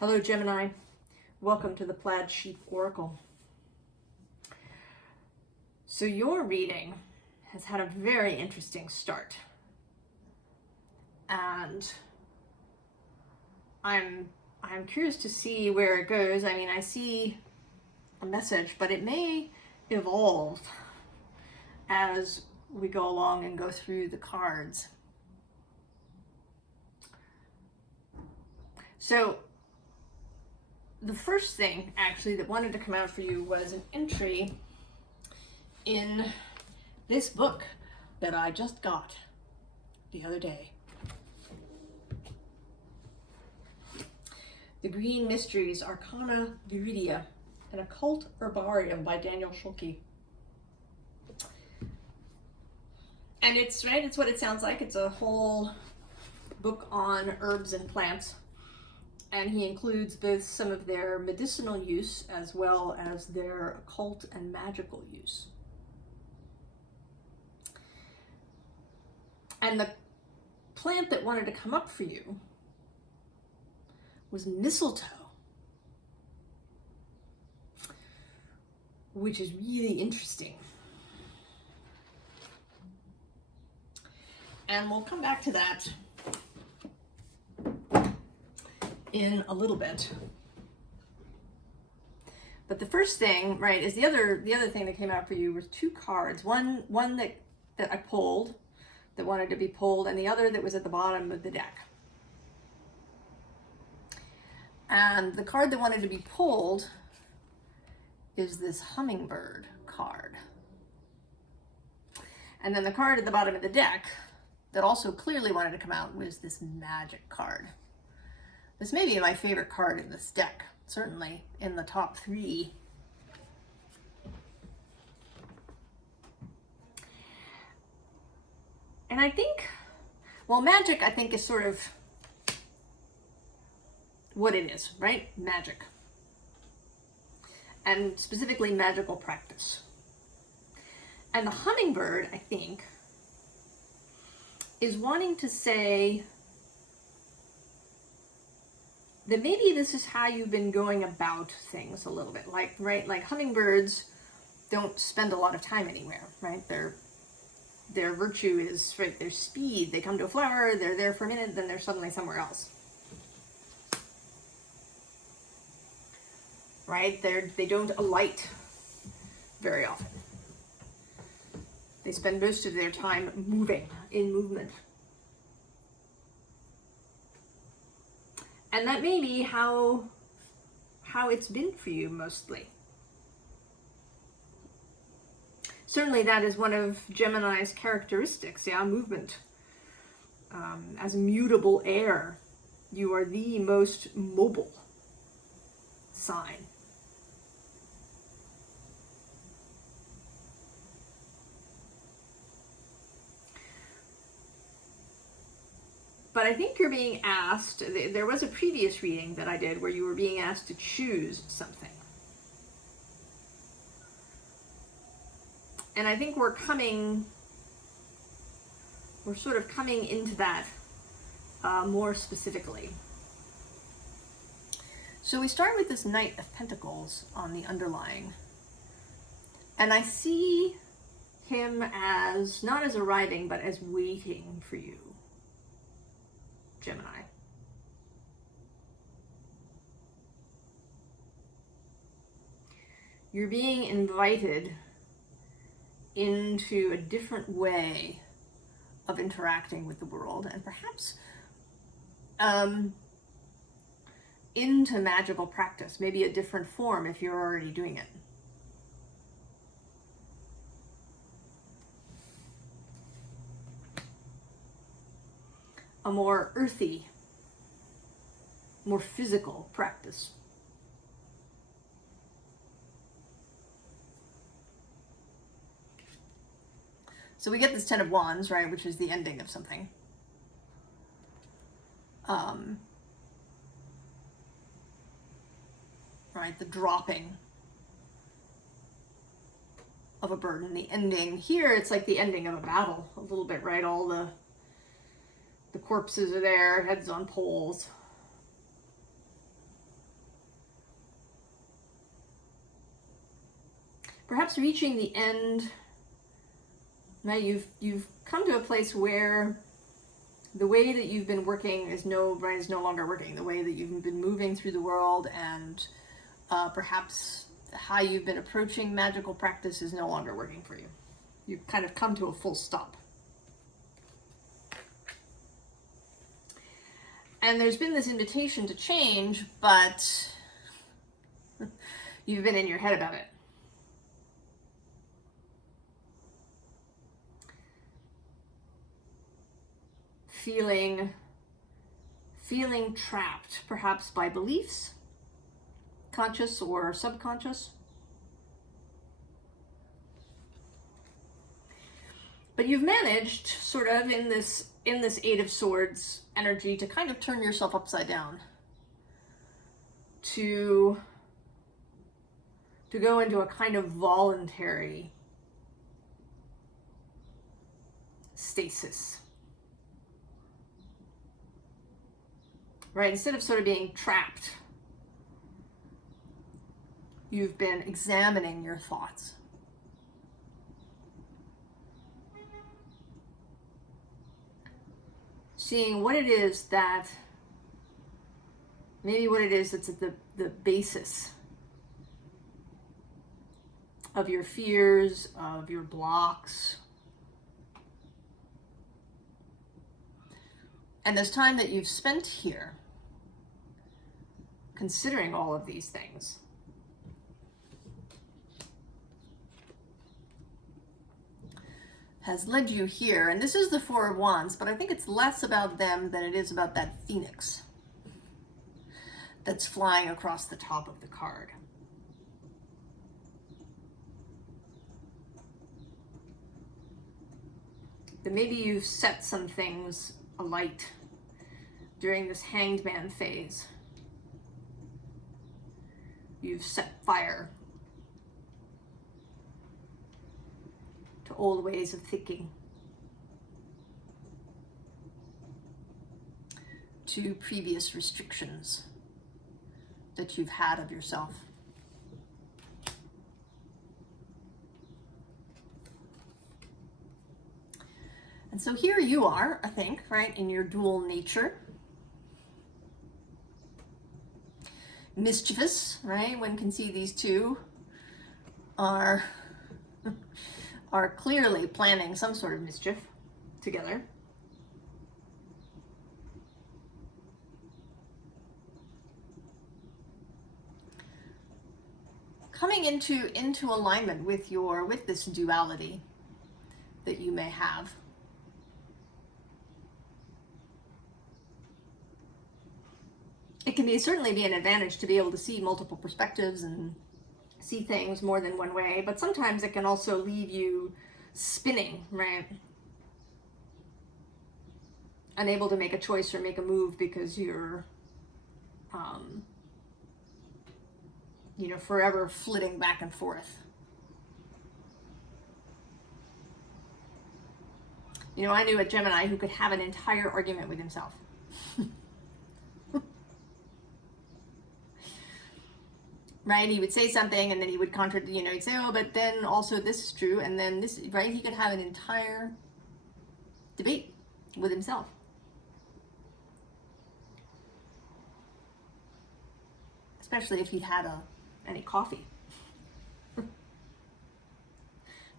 Hello, Gemini. Welcome to the Plaid Sheep Oracle. So your reading has had a very interesting start. And I'm curious to see where it goes. I mean, I see a message, but it may evolve as we go along and go through the cards. So the first thing actually that wanted to come out for you was an entry in this book that I just got the other day. The Green Mysteries, Arcana Viridia, an Occult Herbarium by Daniel Schulke. And it's what it sounds like. It's a whole book on herbs and plants. And he includes both some of their medicinal use as well as their occult and magical use. And the plant that wanted to come up for you was mistletoe, which is really interesting. And we'll come back to that in a little bit. But the first thing, right, is the other thing that came out for you was two cards. One that I pulled, that wanted to be pulled, and the other that was at the bottom of the deck. And the card that wanted to be pulled is this hummingbird card. And then the card at the bottom of the deck that also clearly wanted to come out was this magic card. This may be my favorite card in this deck, certainly in the top 3. And I think, well, magic, I think, is sort of what it is, right? Magic. And specifically magical practice. And the hummingbird, I think, is wanting to say that maybe this is how you've been going about things a little bit. Like, right, like hummingbirds don't spend a lot of time anywhere, right? Their virtue is, right, their speed. They come to a flower, they're there for a minute, then they're suddenly somewhere else. Right? They don't alight very often. They spend most of their time moving, in movement. And that may be how it's been for you mostly. Certainly that is one of Gemini's characteristics, yeah, movement. As mutable air, you are the most mobile sign. But I think you're being asked, there was a previous reading that I did where you were being asked to choose something. And I think we're sort of coming into that more specifically. So we start with this Knight of Pentacles on the underlying. And I see him as, not as arriving, but as waiting for you, Gemini. You're being invited into a different way of interacting with the world, and perhaps into magical practice, maybe a different form if you're already doing it. A more earthy, more physical practice. So we get this Ten of Wands, right, which is the ending of something. Right, the dropping of a burden, the ending. Here, it's like the ending of a battle, a little bit, right? All the corpses are there, heads on poles. perhaps reaching the end. Now you've come to a place where the way that you've been working is no longer working. The way that you've been moving through the world, and perhaps how you've been approaching magical practice is no longer working for you. You've kind of come to a full stop. And there's been this invitation to change, but you've been in your head about it. Feeling trapped, perhaps by beliefs, conscious or subconscious. But you've managed, sort of, in this Eight of Swords energy, to kind of turn yourself upside down. To go into a kind of voluntary stasis. Right? Instead of sort of being trapped, you've been examining your thoughts. Seeing what it is that, maybe what it is that's at the basis of your fears, of your blocks. And this time that you've spent here, considering all of these things, has led you here. And this is the Four of Wands, but I think it's less about them than it is about that phoenix that's flying across the top of the card. That maybe you've set some things alight during this Hanged Man phase. You've set fire to old ways of thinking, to previous restrictions that you've had of yourself. And so here you are, I think, right, in your dual nature. Mischievous, right? One can see these two are clearly planning some sort of mischief together. Coming into alignment with this duality that you may have. It can certainly be an advantage to be able to see multiple perspectives and see things more than one way, but sometimes it can also leave you spinning, right? Unable to make a choice or make a move because you're, forever flitting back and forth. I knew a Gemini who could have an entire argument with himself. Right? He would say something and then he would contradict, he'd say, oh, but then also this is true. And then this, right? He could have an entire debate with himself. Especially if he had any coffee.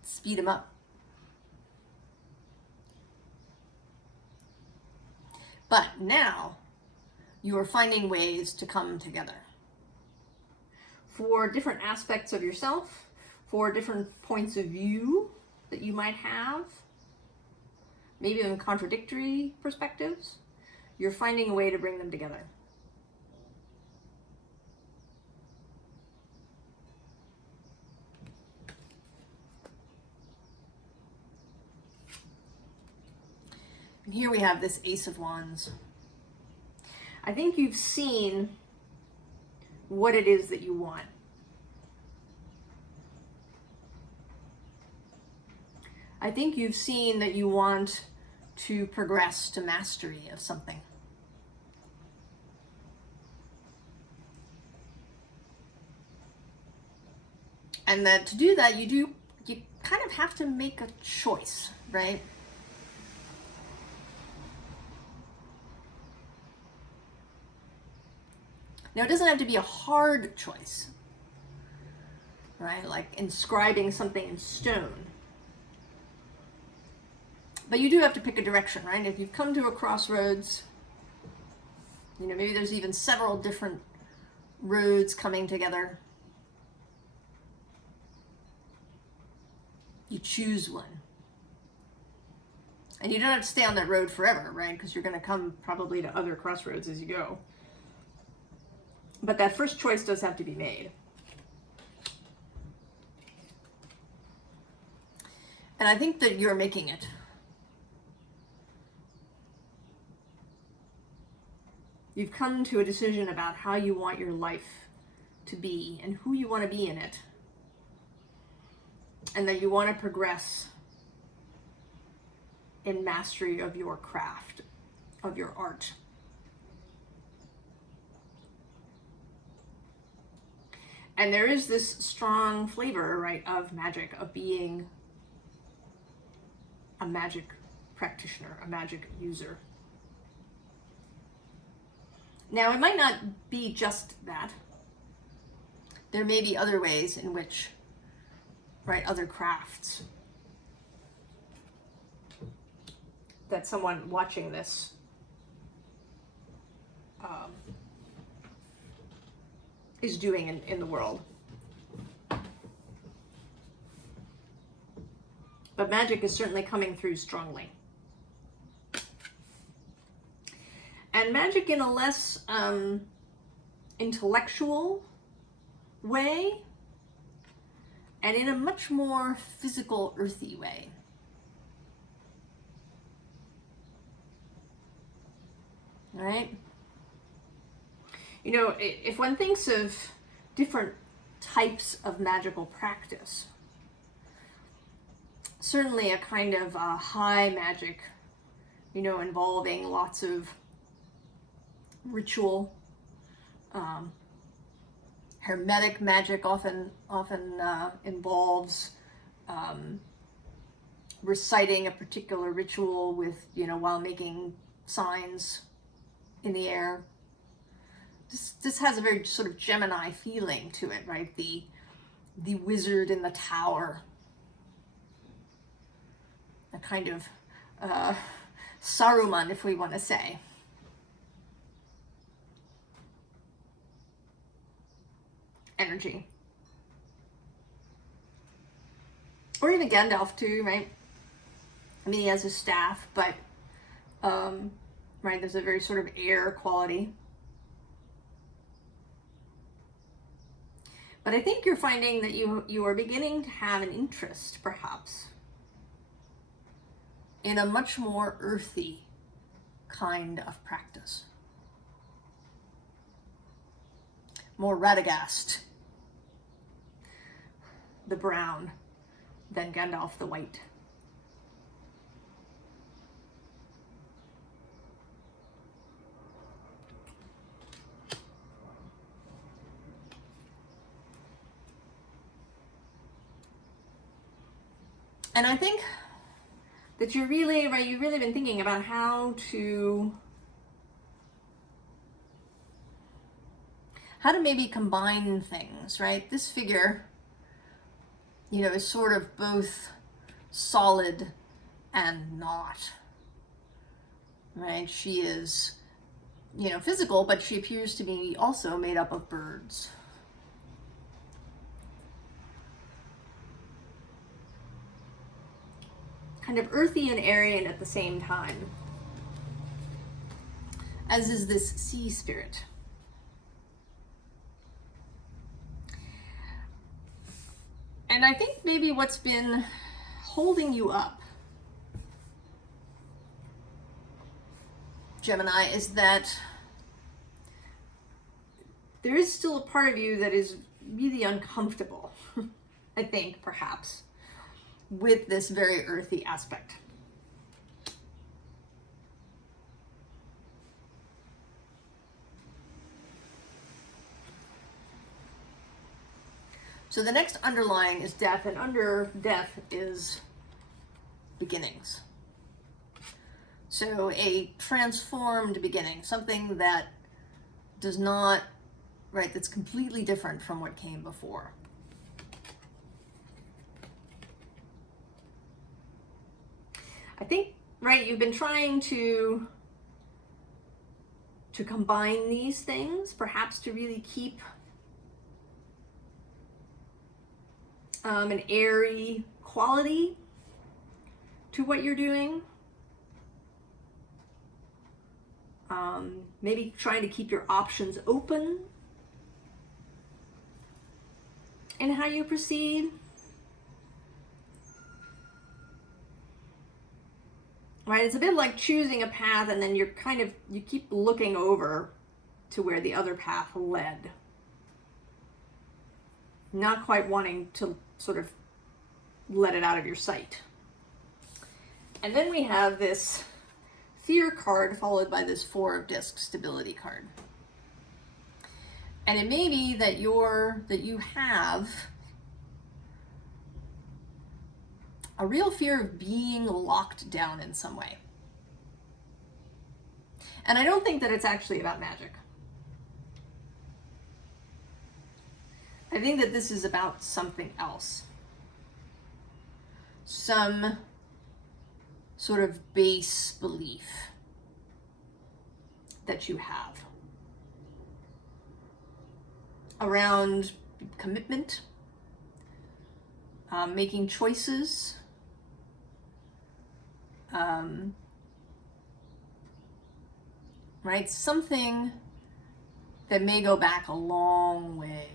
Speed him up. But now you are finding ways to come together. For different aspects of yourself, for different points of view that you might have, maybe even contradictory perspectives, you're finding a way to bring them together. And here we have this Ace of Wands. I think you've seen what it is that you want. I think you've seen that you want to progress to mastery of something. And that to do that, you kind of have to make a choice, right? Now, it doesn't have to be a hard choice, right? Like inscribing something in stone. But you do have to pick a direction, right? If you've come to a crossroads, you know, maybe there's even several different roads coming together. You choose one. And you don't have to stay on that road forever, right? Because you're going to come probably to other crossroads as you go. But that first choice does have to be made. And I think that you're making it. You've come to a decision about how you want your life to be and who you want to be in it. And that you want to progress in mastery of your craft, of your art. And there is this strong flavor, right, of magic, of being a magic practitioner, a magic user. Now, it might not be just that. There may be other ways in which, right, other crafts that someone watching this is doing in the world. But magic is certainly coming through strongly. And magic in a less intellectual way, and in a much more physical, earthy way. Right? You know, if one thinks of different types of magical practice, certainly a kind of high magic, you know, involving lots of ritual, hermetic magic often involves reciting a particular ritual with, you know, while making signs in the air. This has a very sort of Gemini feeling to it, right? The wizard in the tower, a kind of Saruman, if we want to say. Energy. Or even Gandalf too, right? I mean, he has a staff, but right, there's a very sort of air quality. But I think you're finding that you are beginning to have an interest, perhaps, in a much more earthy kind of practice. More Radagast, the brown, than Gandalf the white. And I think that you've really been thinking about how to maybe combine things, right? This figure, you know, is sort of both solid and not, right? She is, you know, physical, but she appears to be also made up of birds. Kind of earthy and Aryan at the same time, as is this sea spirit. And I think maybe what's been holding you up, Gemini, is that there is still a part of you that is really uncomfortable, I think, perhaps, with this very earthy aspect. So the next underlying is death, and under death is beginnings. So a transformed beginning, something that does not, right, that's completely different from what came before. I think, right, you've been trying to combine these things, perhaps to really keep an airy quality to what you're doing. Maybe trying to keep your options open in how you proceed. Right, it's a bit like choosing a path and then you keep looking over to where the other path led. Not quite wanting to sort of let it out of your sight. And then we have this Fear card followed by this Four of Discs stability card. And it may be that you have a real fear of being locked down in some way. And I don't think that it's actually about magic. I think that this is about something else. Some sort of base belief that you have around commitment, making choices, right? Something that may go back a long way,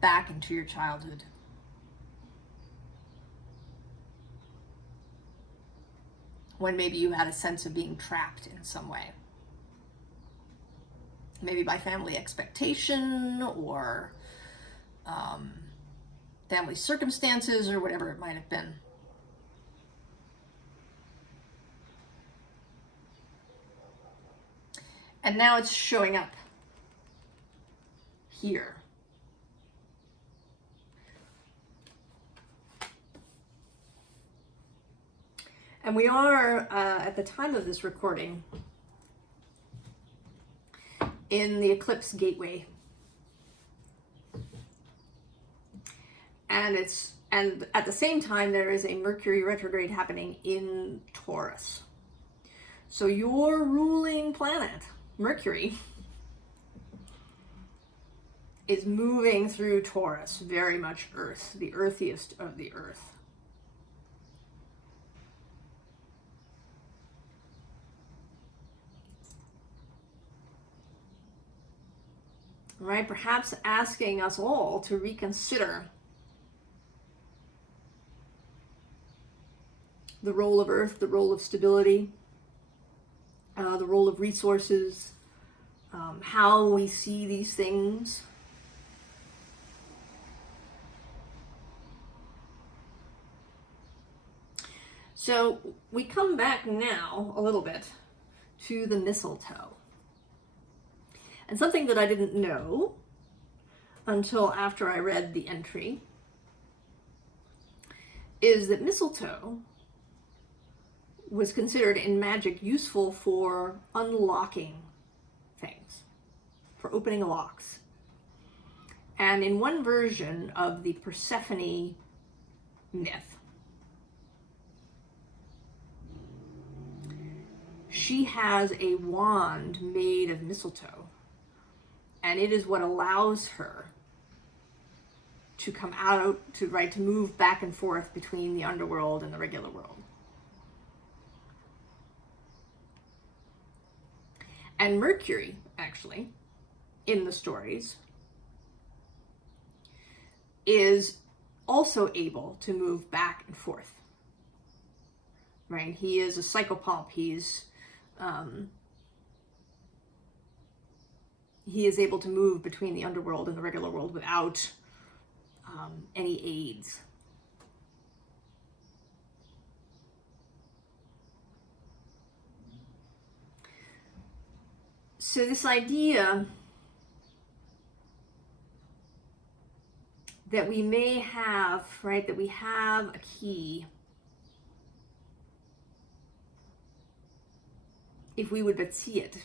back into your childhood. When maybe you had a sense of being trapped in some way. Maybe by family expectation or family circumstances or whatever it might have been. And now it's showing up here. And we are, at the time of this recording, in the eclipse gateway. And at the same time, there is a Mercury retrograde happening in Taurus. So your ruling planet, Mercury, is moving through Taurus, very much Earth, the earthiest of the Earth. Right? Perhaps asking us all to reconsider the role of Earth, the role of stability, the role of resources, how we see these things. So we come back now a little bit to the mistletoe. And something that I didn't know until after I read the entry is that mistletoe was considered in magic useful for unlocking things, for opening locks. And in one version of the Persephone myth, she has a wand made of mistletoe. And it is what allows her to come out, to move back and forth between the underworld and the regular world. And Mercury, actually, in the stories, is also able to move back and forth. Right? He is a psychopomp. He is able to move between the underworld and the regular world without any aids. So this idea that we may have, right, that we have a key if we would but see it.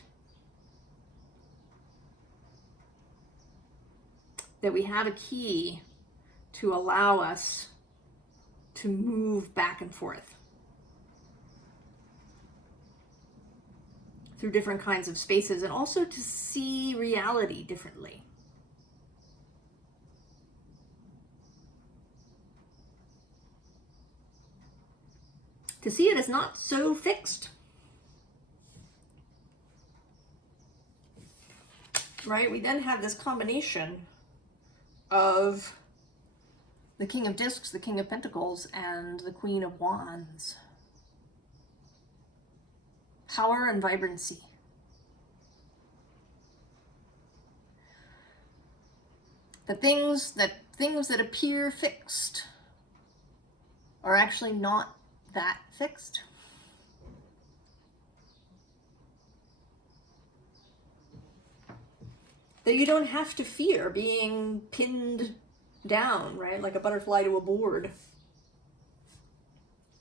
That we have a key to allow us to move back and forth through different kinds of spaces, and also to see reality differently. To see it as not so fixed. Right? We then have this combination of the King of Discs, the King of Pentacles, and the Queen of Wands. Power and vibrancy. The things that appear fixed are actually not that fixed. That you don't have to fear being pinned down, right? Like a butterfly to a board.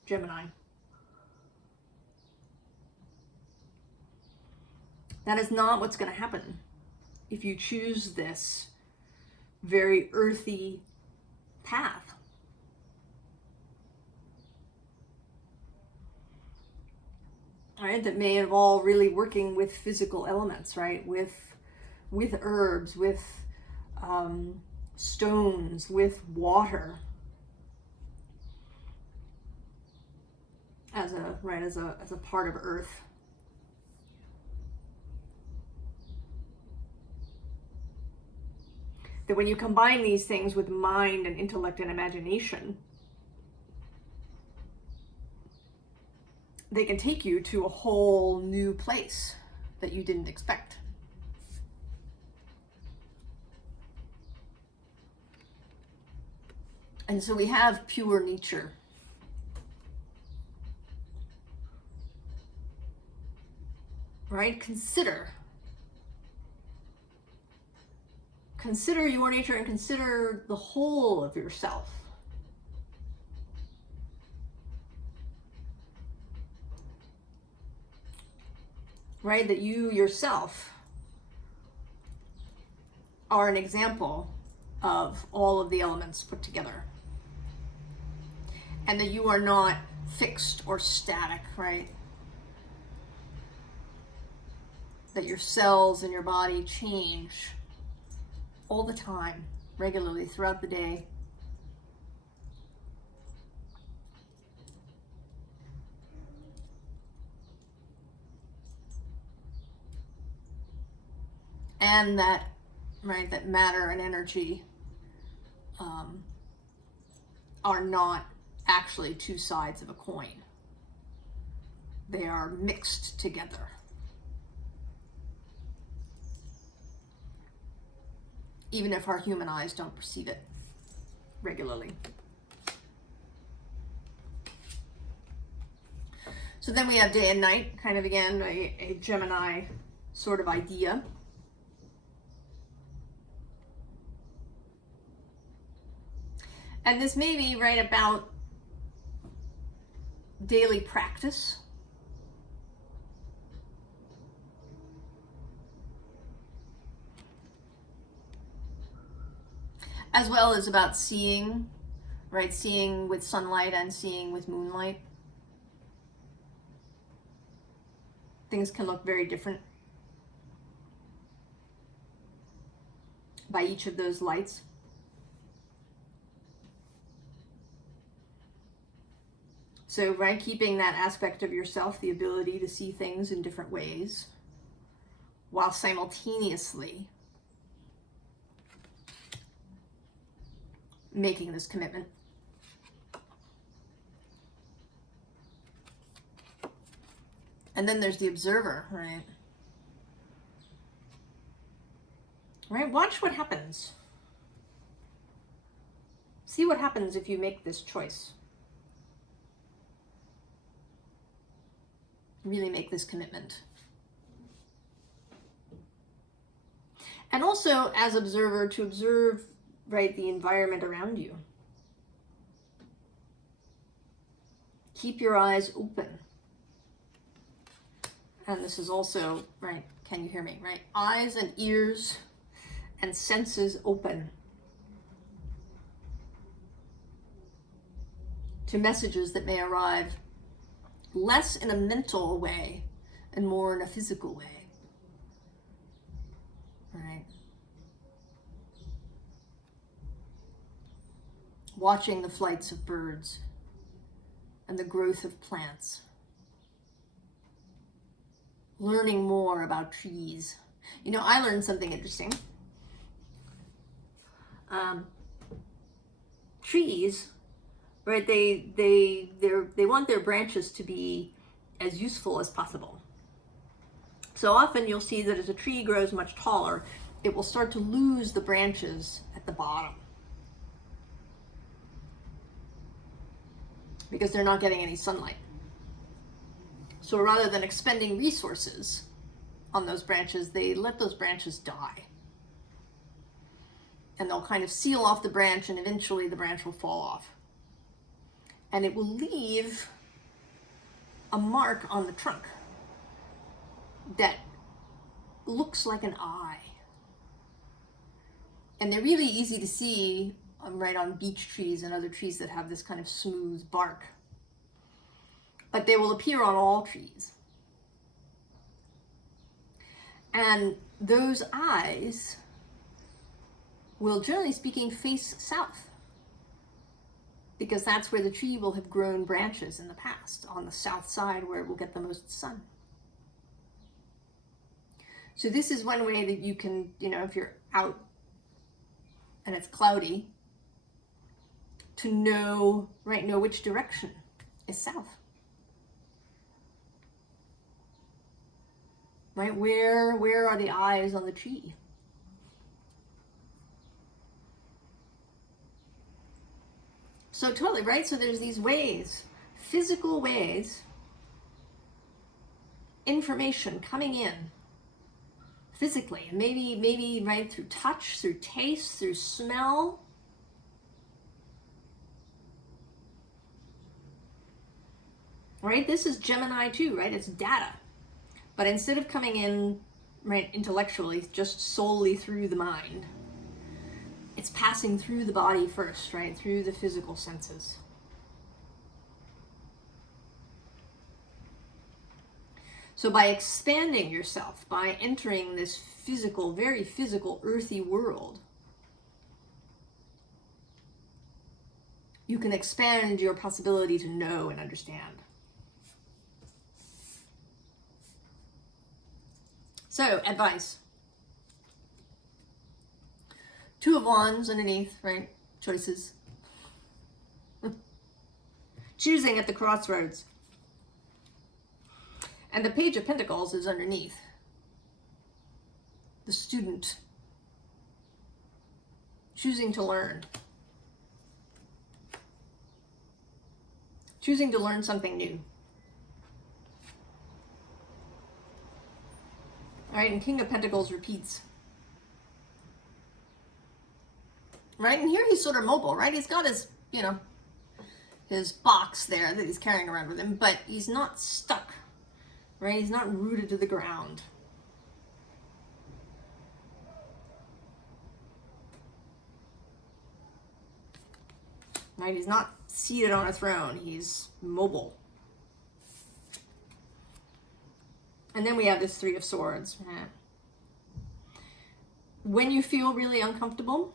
Gemini. That is not what's going to happen if you choose this very earthy path. Right? That may involve really working with physical elements, right? With herbs, with stones, with water, as a part of earth. That when you combine these things with mind and intellect and imagination, they can take you to a whole new place that you didn't expect. And so we have pure nature. Right? Consider your nature and consider the whole of yourself. Right? That you yourself are an example of all of the elements put together. And that you are not fixed or static, right? That your cells in your body change all the time, regularly throughout the day. And that, right, that matter and energy are not actually two sides of a coin. They are mixed together. Even if our human eyes don't perceive it regularly. So then we have day and night, kind of again, a Gemini sort of idea. And this may be right about daily practice. As well as about seeing, right? Seeing with sunlight and seeing with moonlight. Things can look very different by each of those lights. So, right, keeping that aspect of yourself, the ability to see things in different ways, while simultaneously making this commitment. And then there's the observer, right? Right? Watch what happens. See what happens if you make this choice. Really make this commitment. And also, as observer, to observe right, the environment around you. Keep your eyes open. And this is also, right, can you hear me, right? Eyes and ears and senses open to messages that may arrive less in a mental way and more in a physical way. Right? Watching the flights of birds and the growth of plants. Learning more about trees. You know, I learned something interesting. Trees, right? They want their branches to be as useful as possible. So often you'll see that as a tree grows much taller, it will start to lose the branches at the bottom because they're not getting any sunlight. So rather than expending resources on those branches, they let those branches die. And they'll kind of seal off the branch, and eventually the branch will fall off. And it will leave a mark on the trunk that looks like an eye. And they're really easy to see right on beech trees and other trees that have this kind of smooth bark. But they will appear on all trees. And those eyes will, generally speaking, face south, because that's where the tree will have grown branches in the past, on the south side where it will get the most sun. So this is one way that you can, you know, if you're out and it's cloudy, to know, right, know which direction is south. Right, where are the eyes on the tree? So totally, right? So there's these ways, physical ways, information coming in physically, and maybe right through touch, through taste, through smell. Right? This is Gemini too, right? It's data. But instead of coming in, right, intellectually, just solely through the mind, it's passing through the body first, right? Through the physical senses. So by expanding yourself, by entering this physical, very physical, earthy world, you can expand your possibility to know and understand. So, advice. Two of Wands underneath, right? Choices. Choosing at the crossroads. And the Page of Pentacles is underneath. The student. Choosing to learn. Choosing to learn something new. All right, and King of Pentacles repeats. Right, and here he's sort of mobile, right? He's got his, you know, his box there that he's carrying around with him, but he's not stuck, right? He's not rooted to the ground. Right, he's not seated on a throne, he's mobile. And then we have this Three of Swords. When you feel really uncomfortable,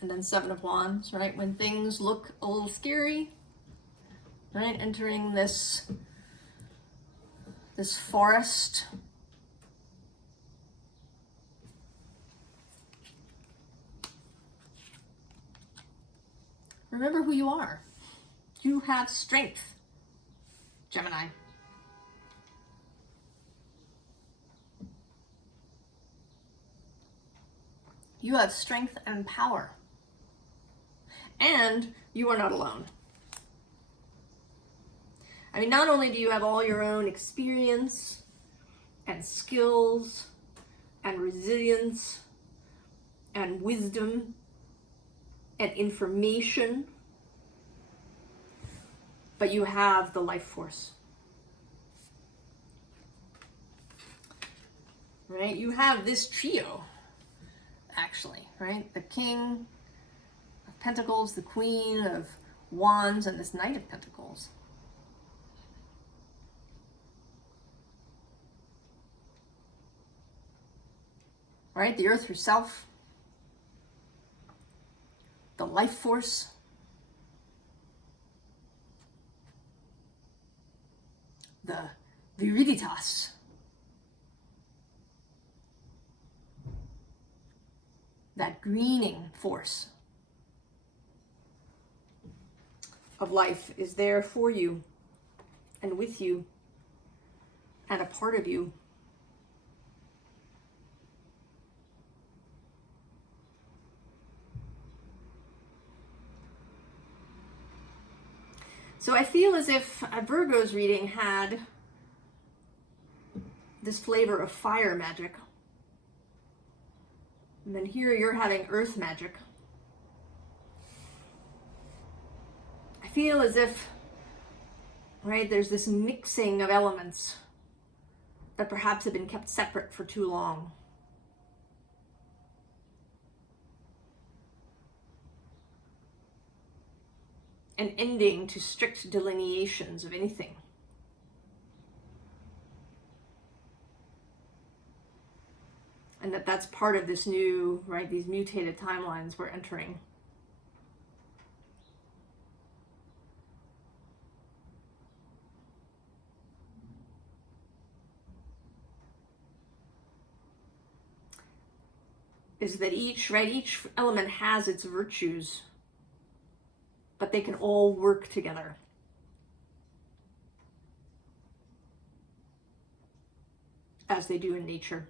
and then Seven of Wands, right? When things look a little scary, right? Entering this forest. Remember who you are. You have strength, Gemini. You have strength and power. And you are not alone. I mean, not only do you have all your own experience and skills, and resilience and wisdom and information, but you have the life force. Right? You have this trio, actually, right? The King of Pentacles, the Queen of Wands, and this Knight of Pentacles. Right? The Earth herself, the life force, the viriditas, that greening force of life is there for you and with you and a part of you. So I feel as if a Virgo's reading had this flavor of fire magic. And then here you're having earth magic. I feel as if, right, there's this mixing of elements that perhaps have been kept separate for too long. An ending to strict delineations of anything. And that's part of this new, right, these mutated timelines we're entering. Is that each element has its virtues, but they can all work together. As they do in nature.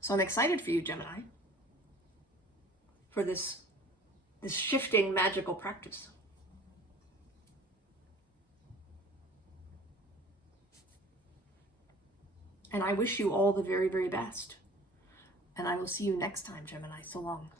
So I'm excited for you, Gemini, for this shifting magical practice. And I wish you all the very, very best. And I will see you next time, Gemini. So long.